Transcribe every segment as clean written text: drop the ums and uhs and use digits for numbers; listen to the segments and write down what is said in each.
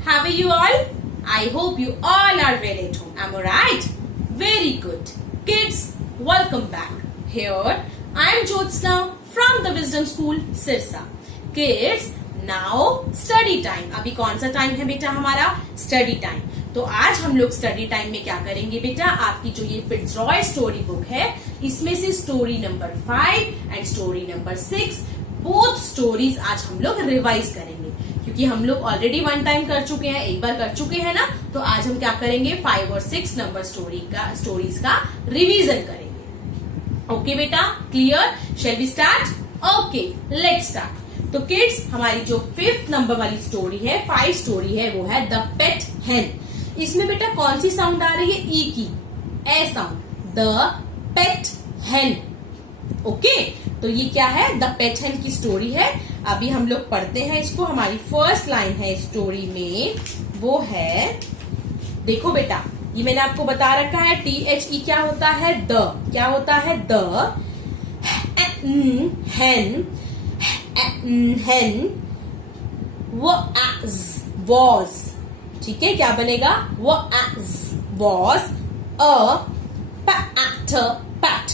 How are you all? I hope you all are well at home. Am I right? Very good. Kids, welcome back. Here I am Jyotsna from the Wisdom School, Sirsa. Kids, now study time. अभी कौन सा time है बेटा हमारा? Study time. तो आज हम लोग स्टडी टाइम में क्या करेंगे बेटा? आपकी जो ये फिट्जरॉय स्टोरी बुक है, इसमें से story number 5 and story number 6 both stories आज हम लोग रिवाइज करेंगे, क्योंकि हम लोग ऑलरेडी वन टाइम कर चुके हैं, एक बार कर चुके हैं ना. तो आज हम क्या करेंगे? 5 और 6 नंबर स्टोरीज का रिवीजन करेंगे. ओके बेटा, clear? Shall we start? Okay, let's start. तो किड्स, हमारी जो 5th नंबर वाली स्टोरी है, 5 स्टोरी है, वो है द पेट हेन. इसमें बेटा कौन सी साउंड आ रही है? ई की, ए साउंड. द पेट हेन. ओके, तो ये क्या है? द पेट हेन की स्टोरी है. अभी हम लोग पढ़ते हैं इसको. हमारी फर्स्ट लाइन है स्टोरी में, वो है, देखो बेटा, ये मैंने आपको बता रखा है, THE क्या होता है? द. क्या होता है? द हेन. हेन वॉज. ठीक है, क्या बनेगा? Was a pet.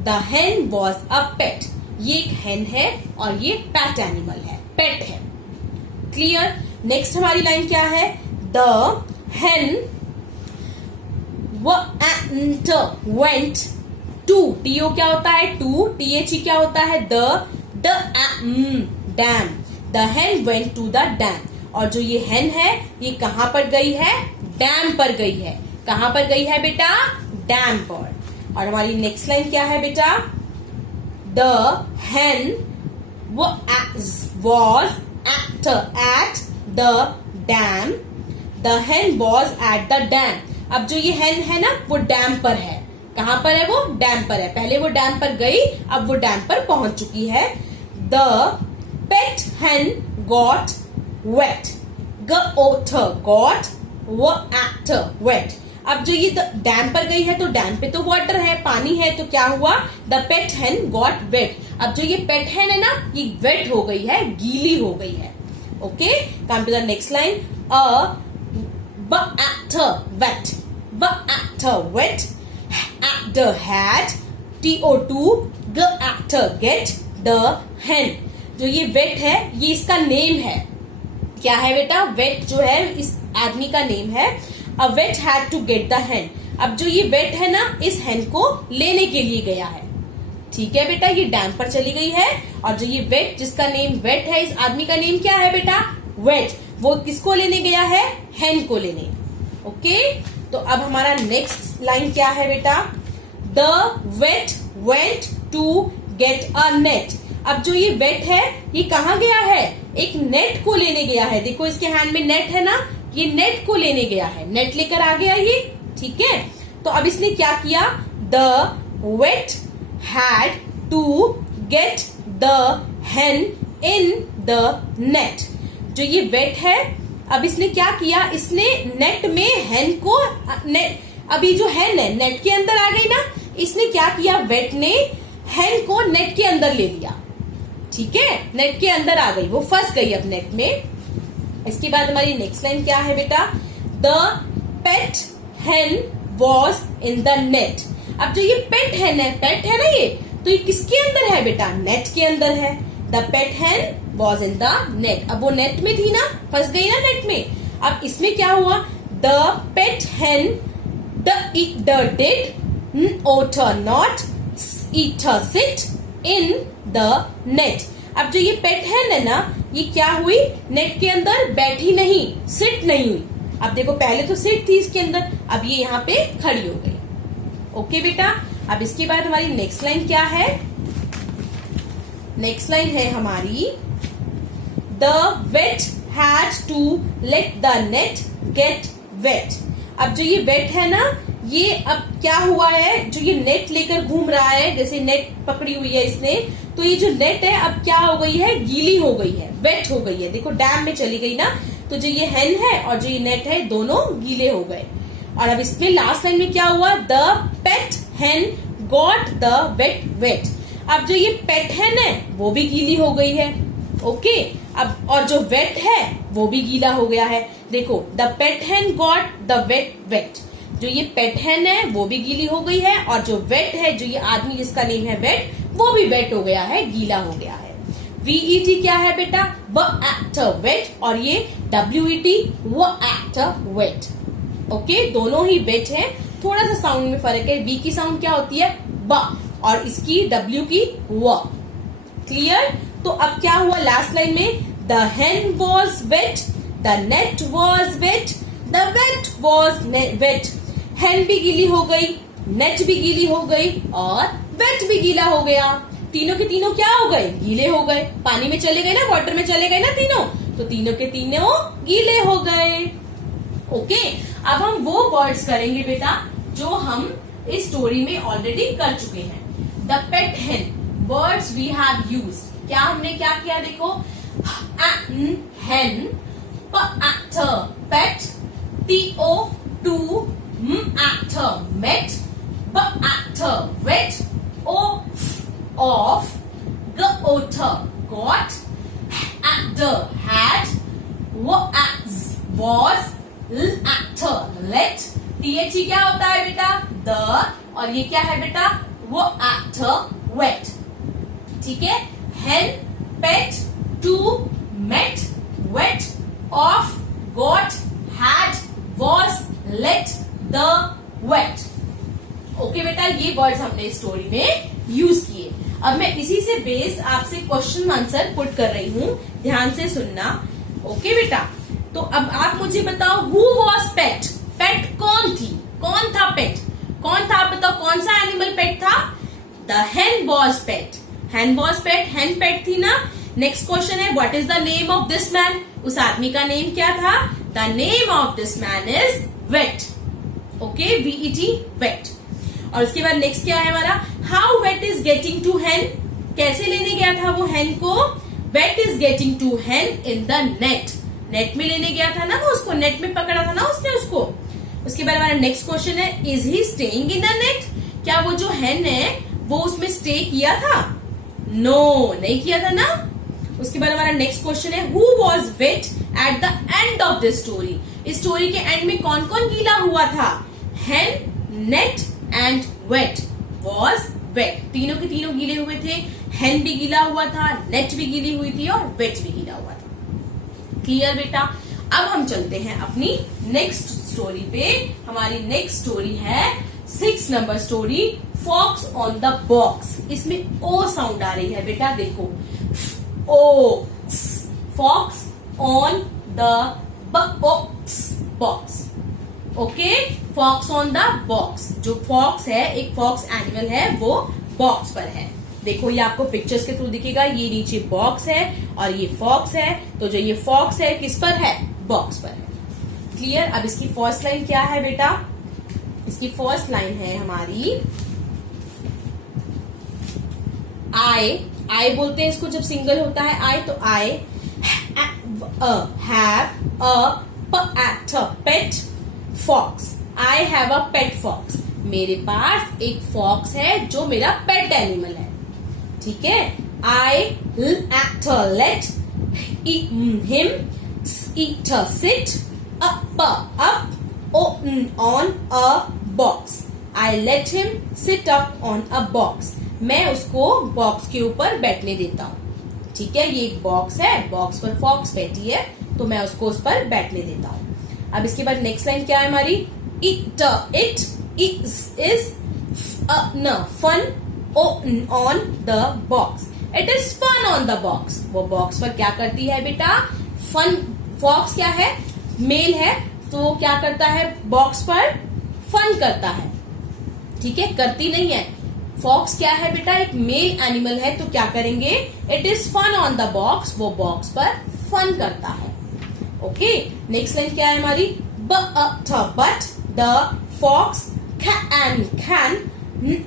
द हेन वॉज अ पेट. ये एक हेन है और ये पेट एनिमल है, पेट है. क्लियर? नेक्स्ट हमारी लाइन क्या है? द हेन वेंट टू. टीओ क्या होता है? टू. THE क्या होता है? डैम. द हेन वेंट टू द डैम. और जो ये हेन है, ये कहां पर गई है? डैम पर गई है. कहां पर गई है बेटा? डैम पर. और हमारी नेक्स्ट लाइन क्या है बेटा? द हेन was at the dam. The हेन वॉज एट द डैम. अब जो ये हेन है ना, वो डैम पर है. कहां पर है वो? डैम पर है. पहले वो डैम पर गई, अब वो डैम पर पहुंच चुकी है. द पेट हेन गॉट वेट. Got wait. अब जो ये डैम पर गई है, तो डैम पे तो वाटर है, पानी है, तो क्या हुआ? द पेट हेन गॉट वेट. अब जो ये पेट हेन है ना, ये वेट हो गई है, गीली हो गई है. Okay, come to the next line. Vet actor had TO2 get the hen. जो ये वेट है, ये इसका नेम है. क्या है बेटा? वेट जो है इस आदमी का नेम है. A vet had to get the hen. अब जो ये वेट है ना, इस hen को लेने के लिए गया है. ठीक है बेटा, ये डैम पर चली गई है. और जो ये वेट, जिसका नेम वेट है, इस आदमी का नेम क्या है बेटा? वेट. वो किसको लेने गया है? hen को लेने. ओके, तो अब हमारा नेक्स्ट लाइन क्या है बेटा? The vet went to get a net. अब जो ये वेट है, ये कहाँ गया है? एक नेट को लेने गया है. देखो इसके हैंड में नेट है ना, ये नेट को लेने गया है. नेट लेकर आ गया ये. ठीक है, तो अब इसने क्या किया? The vet had to get the hen in the net. जो ये वेट है, अब इसने क्या किया? इसने नेट में हेन को, अभी जो हेन है नेट के अंदर आ गई ना, इसने क्या किया? वेट ने हेन को नेट के अंदर ले लिया. ठीक है, नेट के अंदर आ गई, वो फंस गई अब नेट में. इसके बाद हमारी नेक्स्ट लाइन क्या है बेटा? द पेट हेन वॉज इन द नेट. अब जो ये पेट है ना, ये तो ये किसके अंदर है बेटा? नेट के अंदर है. द पेट हेन वॉज इन द नेट. अब वो नेट में थी ना, फंस गई ना नेट में. अब इसमें क्या हुआ? द पेट हेन did not sit in the net. अब जो ये पेट है ना, ये क्या हुई? नेट के अंदर बैठी नहीं, सिट नहीं हुई. अब देखो, पहले तो सिट थी इसके अंदर, अब ये यहाँ पे खड़ी हो गई. ओके बेटा, अब इसके बाद हमारी नेक्स्ट लाइन क्या है? नेक्स्ट लाइन है हमारी, the vet had to let the net get wet. अब जो ये वेट है ना, ये अब क्या हुआ है? जो ये नेट लेकर घूम रहा है, जैसे नेट पकड़ी हुई है इसने, तो ये जो नेट है अब क्या हो गई है? गीली हो गई है, वेट हो गई है. देखो डैम में चली गई ना, तो जो ये हेन है और जो ये नेट है, दोनों गीले हो गए. और अब इसमें लास्ट लाइन में क्या हुआ? द पेट हेन गॉट द वेट. अब जो ये पेट हेन है, वो भी गीली हो गई है. ओके अब और जो वेट है वो भी गीला हो गया है। देखो the pet hen got the vet wet, जो ये पेट हैन है वो भी गीली हो गई है, और जो वेट है, जो ये आदमी जिसका नेम है वेट, वो भी वेट हो गया है, गीला हो गया है। VET क्या है बेटा? व एक्टर वेट, और ये WET व एक्टर वेट। ओके दोनों ही वेट है, थोड़ा सा साउंड में फर्क है। V की साउंड क्या होती है? ब, और इसकी W की व। क्लियर? तो अब क्या हुआ लास्ट लाइन में? The hen was wet, the net was wet, the wet was wet। hen भी गीली हो गई, नेट भी गीली हो गई, और वेट भी गीला हो गया। तीनों के तीनों क्या हो गए? गीले हो गए। पानी में चले गए ना, वाटर में चले गए ना तीनों, तो तीनों के तीनों गीले हो गए। ओके अब हम वो वर्ड्स करेंगे बेटा जो हम इस स्टोरी में ऑलरेडी कर चुके हैं। The pet hen, words we have used. क्या हमने क्या किया? देखो hen, actor pet, to actor met, actor wet, of, otter got, actor had, was, actor let। THE क्या होता है बेटा? द, और ये क्या है बेटा? वो actor wet। ठीक है, hen, pet, to, met, wet, of, got, had, was, let, the, wet। Okay बेटा ये वर्ड्स हमने इस स्टोरी में यूज किए। अब मैं इसी से बेस्ड आपसे क्वेश्चन आंसर पुट कर रही हूँ, ध्यान से सुनना। ओके बेटा तो अब आप मुझे बताओ हु वॉज पेट? पेट कौन थी? कौन था पेट? कौन था आप बताओ? कौन सा एनिमल पेट था? The hen was pet। hen was pet, hen pet थी ना। नेक्स्ट क्वेश्चन है what is the name of this man? उस आदमी का नेम क्या था? The name of this man is vet. Okay VET vet. और उसके बाद नेक्स्ट क्या है हमारा? How vet is getting to hen? कैसे लेने गया था वो hen को? Vet is getting to hen in the net. Net में लेने गया था ना वो, उसको नेट में पकड़ा था ना उसने उसको। उसके बाद हमारा नेक्स्ट क्वेश्चन है is he staying in the net? क्या वो जो hen है वो उसमें स्टे किया था? नो नहीं किया था ना। उसके बाद हमारा नेक्स्ट क्वेश्चन है who was wet at the end of this story? इस स्टोरी के एंड में कौन कौन गीला हुआ था? hen, net and vet was wet. तीनों के तीनों गीले हुए थे। hen भी गीला हुआ था, नेट भी गीली हुई थी, और वेट भी गीला हुआ था। क्लियर बेटा? अब हम चलते हैं अपनी नेक्स्ट स्टोरी पे। हमारी नेक्स्ट स्टोरी है 6 number story, fox on the box. इसमें ओ साउंड आ रही है बेटा, देखो O, fox on the box. Okay fox on the box. जो फॉक्स है, एक फॉक्स एनिमल है, वो बॉक्स पर है। देखो ये आपको पिक्चर्स के थ्रू दिखेगा, ये नीचे बॉक्स है और ये फॉक्स है। तो जो ये फॉक्स है किस पर है? बॉक्स पर है। क्लियर? अब इसकी फर्स्ट लाइन क्या है बेटा? इसकी फर्स्ट लाइन है हमारी आई बोलते हैं इसको जब सिंगल होता है आई, तो I have a pet fox. I have a pet fox. मेरे पास एक फॉक्स है जो मेरा पेट एनिमल है। ठीक है, I let him sit up on a box। I let him sit up on a box। मैं उसको बॉक्स के ऊपर बैठने देता हूँ। ठीक है, ये एक बॉक्स है, बॉक्स पर फॉक्स बैठी है, तो मैं उसको उस पर बैठने देता हूँ। अब इसके बाद नेक्स्ट लाइन क्या है हमारी? It is fun on the box. It is fun on the box. वो बॉक्स पर क्या करती है बेटा? फन। फॉक्स क्या है? मेल है, तो वो क्या करता है? बॉक्स पर फन करता है। ठीक है, करती नहीं है। फॉक्स क्या है बेटा? एक मेल एनिमल है, तो क्या करेंगे? It is fun on the box. वो बॉक्स पर फन करता है। ओके, नेक्स्ट लाइन क्या है हमारी? But the fox can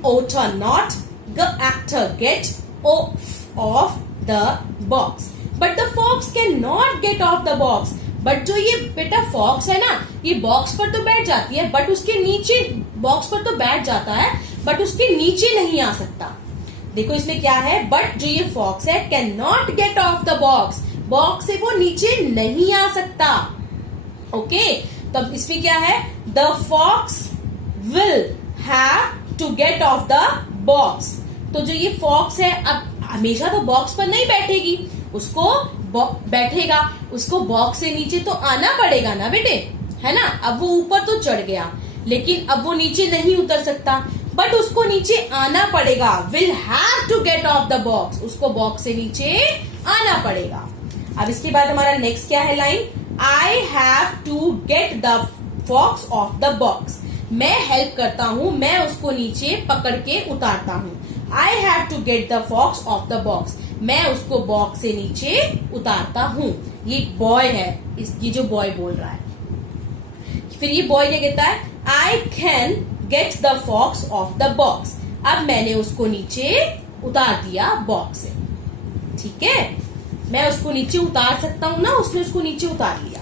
otter not the actor get off the box। but the fox cannot get off the box। But जो ये बेटा फॉक्स है ना, ये बॉक्स पर तो बैठ जाती है, बट उसके नीचे, बॉक्स पर तो बैठ जाता है बट उसके नीचे नहीं आ सकता। देखो इसमें क्या है, बट जो ये फॉक्स है can not gate off the box, box से वो नीचे नहीं आ सकता। ओके, तब इसमें क्या है, the fox will have to get off the box. तो जो ये फॉक्स है अब हमेशा तो बॉक्स पर नहीं बैठेगी, उसको बैठेगा, उसको बॉक्स से नीचे तो आना पड़ेगा ना बेटे, है ना। अब वो ऊपर तो चढ़ गया, लेकिन अब वो नीचे नहीं उतर सकता, बट उसको नीचे आना पड़ेगा। Will have to get off the box, उसको बॉक्स से नीचे आना पड़ेगा। अब इसके बाद हमारा नेक्स्ट क्या है line, I have to get the fox off the box. मैं हेल्प करता हूं, मैं उसको नीचे पकड़ के उतारता हूं। I have to get the fox off the box, मैं उसको बॉक्स से नीचे उतारता हूं। ये बॉय है, ये जो बॉय बोल रहा है। फिर ये बॉय क्या कहता है, I can get the fox off the box. अब मैंने उसको नीचे उतार दिया बॉक्स से, ठीक है, मैं उसको नीचे उतार सकता हूं ना, उसने उसको नीचे उतार लिया।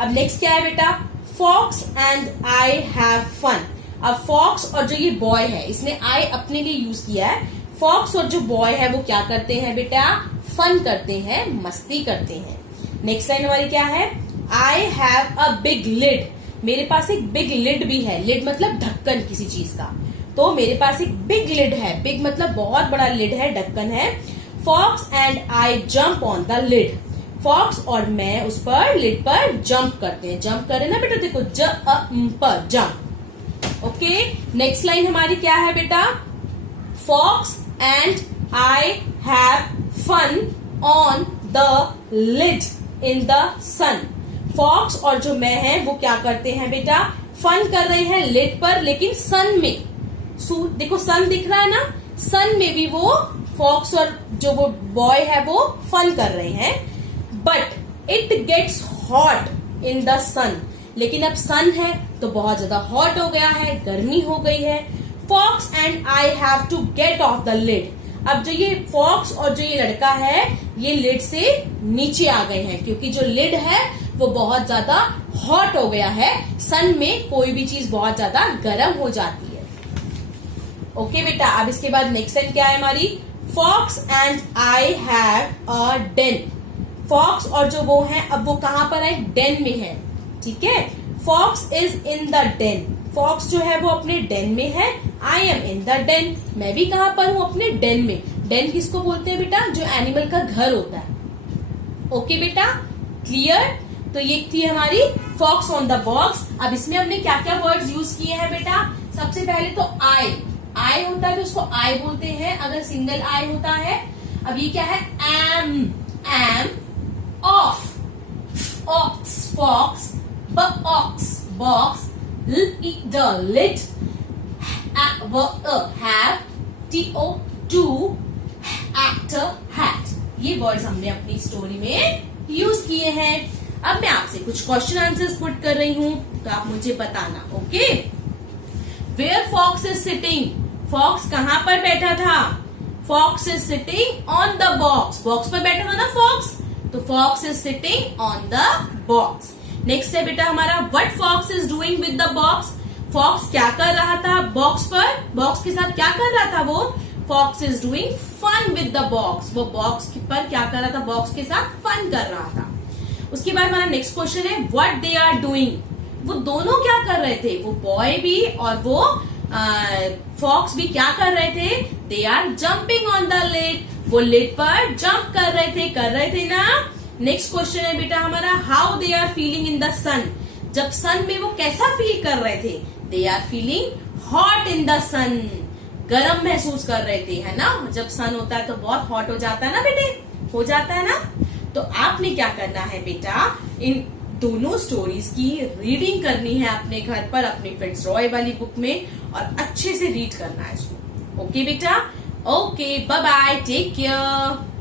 अब नेक्स्ट क्या है बेटा, fox and I have fun. अब फॉक्स और जो ये बॉय है, इसने आई अपने लिए यूज किया है। फॉक्स और जो बॉय है वो क्या करते हैं बेटा, फन करते हैं, मस्ती करते हैं। नेक्स्ट लाइन हमारी क्या है, I have a big lid. मेरे पास एक बिग लिड भी है, लिड मतलब ढक्कन किसी चीज का, तो मेरे पास एक बिग लिड है, बिग मतलब बहुत बड़ा लिड है, ढक्कन है। Fox and I jump on the lid. Fox और मैं उस पर, लिड पर जंप करते हैं, जंप करें ना बेटा, देखो जंप। ओके, नेक्स्ट लाइन हमारी क्या है बेटा, fox and I have fun on the lid in the sun. Fox और जो मैं है वो क्या करते हैं बेटा, फन कर रहे हैं लिड पर, लेकिन सन में, देखो सन दिख रहा है ना, सन में भी वो फॉक्स और जो वो बॉय है वो फन कर रहे हैं। But it gets hot in the sun, लेकिन अब सन है तो बहुत ज्यादा हॉट हो गया है, गर्मी हो गई है। Fox and I have to get off the lid. अब जो ये फॉक्स और जो ये लड़का है ये लिड से नीचे आ गए हैं, क्योंकि जो लिड है वो बहुत ज्यादा हॉट हो गया है। सन में कोई भी चीज बहुत ज्यादा गर्म हो जाती है। ओके बेटा, अब इसके बाद नेक्स्ट लाइन क्या है हमारी, fox and I have a den. Fox और जो वो है अब वो कहां पर है, डेन में है, ठीक है। Fox is in the den, fox जो है वो अपने डेन में है। I am in the den, मैं भी कहां पर हूं, अपने डेन में। डेन किसको बोलते हैं बेटा, जो एनिमल का घर होता है। ओके बेटा, क्लियर। तो ये थी हमारी फॉक्स ऑन द बॉक्स। अब इसमें हमने क्या क्या वर्ड्स यूज किए हैं बेटा, सबसे पहले तो आई होता है तो उसको आई बोलते हैं, अगर सिंगल आई होता है। अब ये क्या है, am off, ox fox, ox box, the lid, have, TO2 actor hat. ये वर्ड्स हमने अपनी स्टोरी में यूज किए हैं। अब मैं आपसे कुछ क्वेश्चन आंसर्स पुट कर रही हूं, तो आप मुझे बताना। Okay, where fox is sitting, fox कहां पर बैठा था, fox is sitting on the box, box पर बैठा था ना फॉक्स, तो fox is sitting on the box. Next है बेटा हमारा, what fox is doing with the box, fox क्या कर रहा था बॉक्स पर, बॉक्स के साथ क्या कर रहा था वो, fox is doing fun with the box, वो बॉक्स पर क्या कर रहा था, बॉक्स के साथ फन कर रहा था। उसके बाद हमारा नेक्स्ट क्वेश्चन है, व्हाट दे आर डूइंग, वो दोनों क्या कर रहे थे, वो बॉय भी और वो फॉक्स भी क्या कर रहे थे, they are jumping on the lid, वो लिड पर जंप कर रहे थे ना। नेक्स्ट क्वेश्चन है बेटा हमारा, how they are feeling in the sun, जब सन में वो कैसा फील कर रहे थे, they are feeling hot in the sun, गर्म महसूस कर रहे थे, है ना। जब सन होता है तो बहुत हॉट हो जाता है ना बेटे, हो जाता है ना। तो आपने क्या करना है बेटा, इन दोनों स्टोरीज की रीडिंग करनी है अपने घर पर, अपनी फिट्स रॉय वाली बुक में, और अच्छे से रीड करना है इसको। ओके बेटा, okay, bye bye, take care.